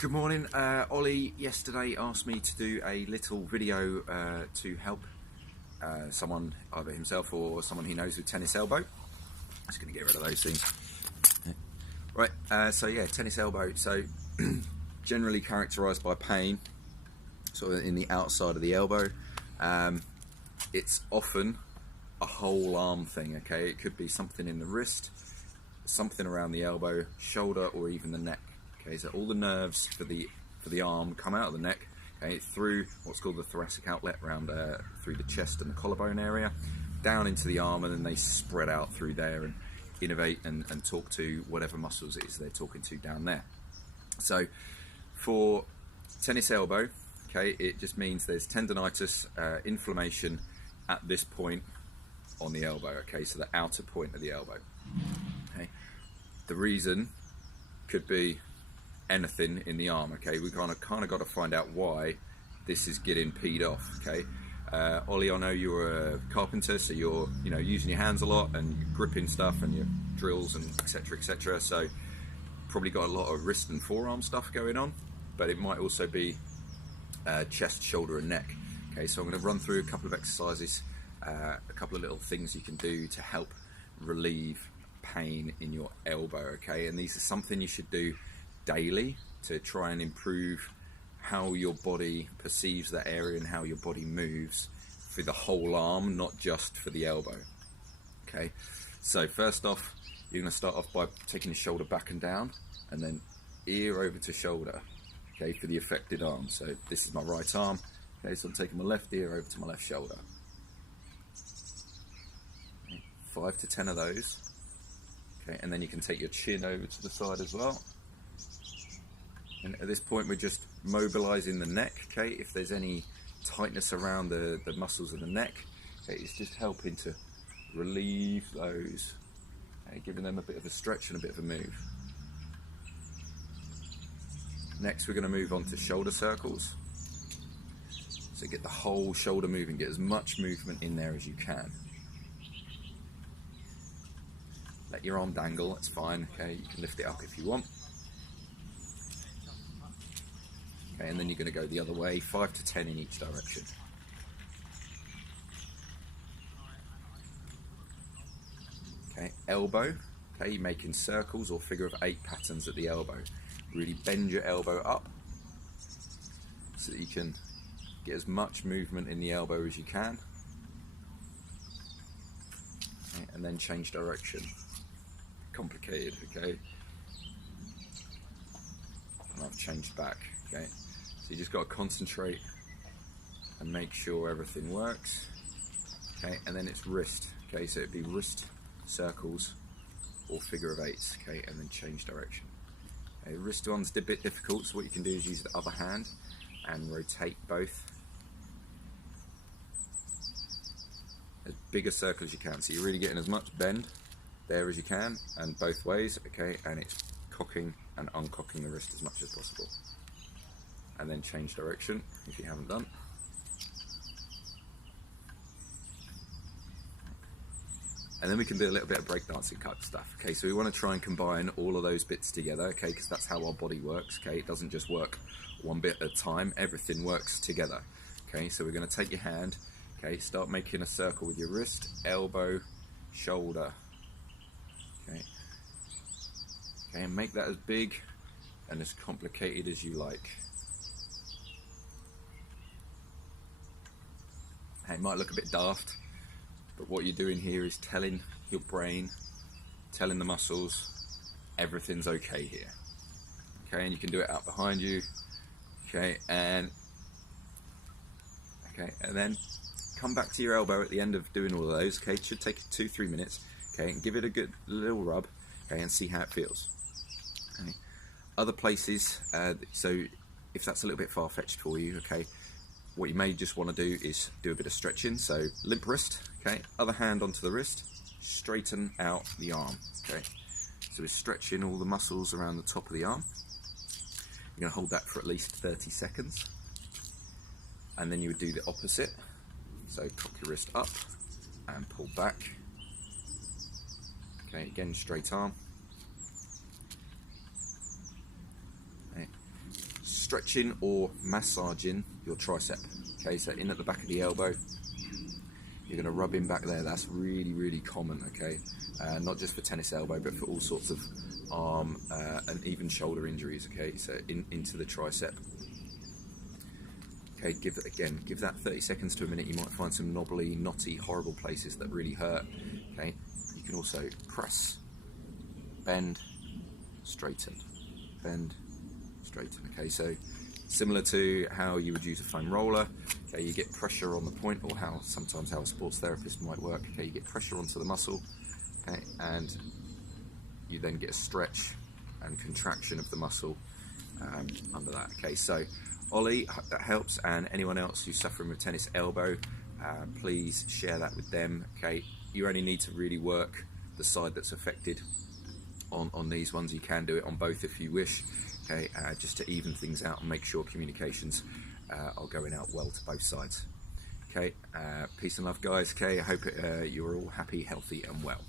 Good morning. Ollie yesterday asked me to do a little video to help someone, either himself or someone he knows with tennis elbow. Just going to get rid of those things. Right, so yeah, tennis elbow. So generally characterised by pain, sort of in the outside of the elbow. It's often a whole arm thing, okay? It could be something in the wrist, something around the elbow, shoulder, or even the neck. Okay, so all the nerves for the arm come out of the neck, okay, through what's called the thoracic outlet, round through the chest and the collarbone area, down into the arm, and then they spread out through there and innervate and talk to whatever muscles it is they're talking to down there. So for tennis elbow, okay, it just means there's tendonitis, inflammation at this point on the elbow, okay, so the outer point of the elbow. Okay, the reason could be anything in the arm, okay? We kind of got to find out why this is getting peed off, okay? Ollie, I know you're a carpenter, so you're using your hands a lot and you're gripping stuff and your drills and etc. So probably got a lot of wrist and forearm stuff going on, but it might also be chest, shoulder, and neck. Okay, so I'm going to run through a couple of exercises, a couple of little things you can do to help relieve pain in your elbow, okay? And these are something you should do daily to try and improve how your body perceives that area and how your body moves for the whole arm, not just for the elbow. Okay, so first off, you're going to start off by taking the shoulder back and down, and then ear over to shoulder, okay, for the affected arm. So this is my right arm, okay, so I'm taking my left ear over to my left shoulder. Okay, 5 to 10 of those. Okay, and then you can take your chin over to the side as well. And at this point, we're just mobilizing the neck, okay? If there's any tightness around the muscles of the neck, okay, it's just helping to relieve those, okay, giving them a bit of a stretch and a bit of a move. Next, we're going to move on to shoulder circles. So get the whole shoulder moving, get as much movement in there as you can. Let your arm dangle, that's fine, okay? You can lift it up if you want. Okay, and then you're going to go the other way, 5 to 10 in each direction. Okay, elbow, okay, you're making circles or figure of 8 patterns at the elbow. Really bend your elbow up so that you can get as much movement in the elbow as you can. Okay, and then change direction. Complicated, okay? And I've changed back, okay? So you just got to concentrate and make sure everything works. Okay, and then it's wrist. Okay, so it'd be wrist circles or figure of 8s. Okay, and then change direction. Okay, wrist one's a bit difficult, so what you can do is use the other hand and rotate both. As big a circle as you can. So you're really getting as much bend there as you can, and both ways. Okay, and it's cocking and uncocking the wrist as much as possible. And then change direction if you haven't done. And then we can do a little bit of breakdancing type stuff. Okay, so we want to try and combine all of those bits together, okay, because that's how our body works, okay? It doesn't just work one bit at a time, everything works together. Okay, so we're going to take your hand, okay, start making a circle with your wrist, elbow, shoulder. Okay, okay, and make that as big and as complicated as you like. It might look a bit daft, but what you're doing here is telling your brain, telling the muscles, everything's okay here. Okay, and you can do it out behind you. Okay, and then come back to your elbow at the end of doing all of those. Okay, it should take 2-3 minutes. Okay, and give it a good little rub. Okay, and see how it feels. Okay. Other places, so if that's a little bit far-fetched for you, okay, what you may just want to do is do a bit of stretching. So limp wrist, okay, other hand onto the wrist, straighten out the arm, okay. So we're stretching all the muscles around the top of the arm. You're going to hold that for at least 30 seconds. And then you would do the opposite. So cock your wrist up and pull back. Okay, again, straight arm. Okay. stretching or massaging your tricep. Okay, so in at the back of the elbow, you're going to rub in back there. That's really, really common, okay? Not just for tennis elbow, but for all sorts of arm and even shoulder injuries, okay? So into the tricep. Okay, give that 30 seconds to a minute. You might find some knobbly, knotty, horrible places that really hurt, okay? You can also press, bend, straighten, bend, straighten, okay? So similar to how you would use a foam roller, okay, you get pressure on the point, or sometimes how a sports therapist might work, okay, you get pressure onto the muscle, okay, and you then get a stretch and contraction of the muscle under that, okay. So Ollie, hope that helps, and anyone else who's suffering with tennis elbow, please share that with them, okay. You only need to really work the side that's affected on these ones. You can do it on both if you wish, okay, just to even things out and make sure communications are going out well to both sides. Okay, peace and love, guys. Okay, I hope you're all happy, healthy and well.